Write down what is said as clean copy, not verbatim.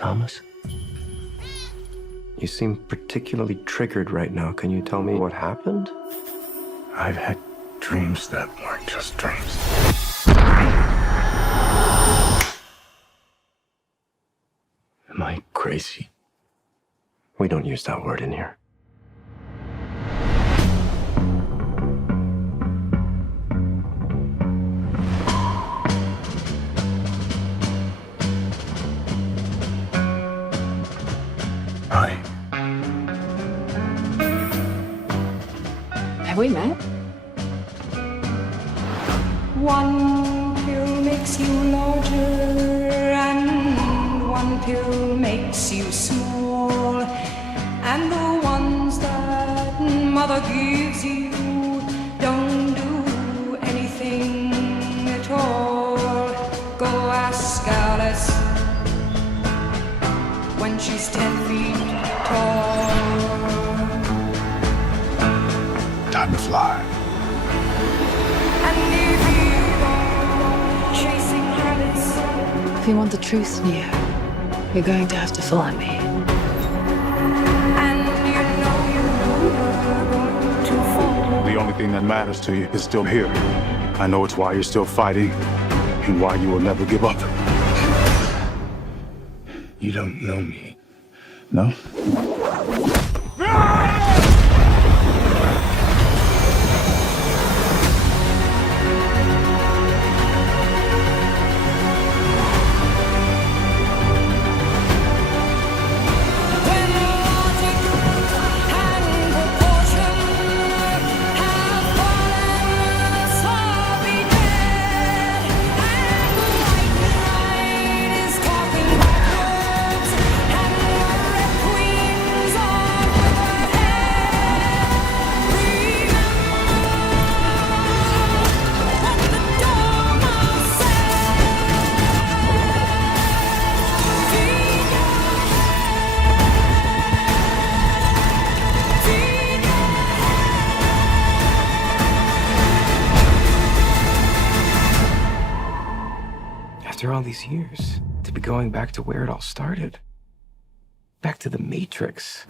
Thomas? You seem particularly triggered right now. Can you tell me what happened? I've had dreams that weren't just dreams. Am I crazy? We don't use that word in here. Hi. Have we met? One pill makes you larger and one pill makes you small, and the ones that mother gives you don't do anything at all. Go ask Alice when she's 10 feet tall. Time to fly. And if you go chasing rabbits, If you want the truth, Neo, you're going to have to follow me. and you know you're going to fall. The only thing that matters to you is still here. I know it's why you're still fighting and why you will never give up. You don't know me. No? When logic and proportion have fallen, so be dead. And white knight is talking backwards, and the red queens are overhead. Remember what the Dharma After all these years, to be going back to where it all started. Back to the Matrix.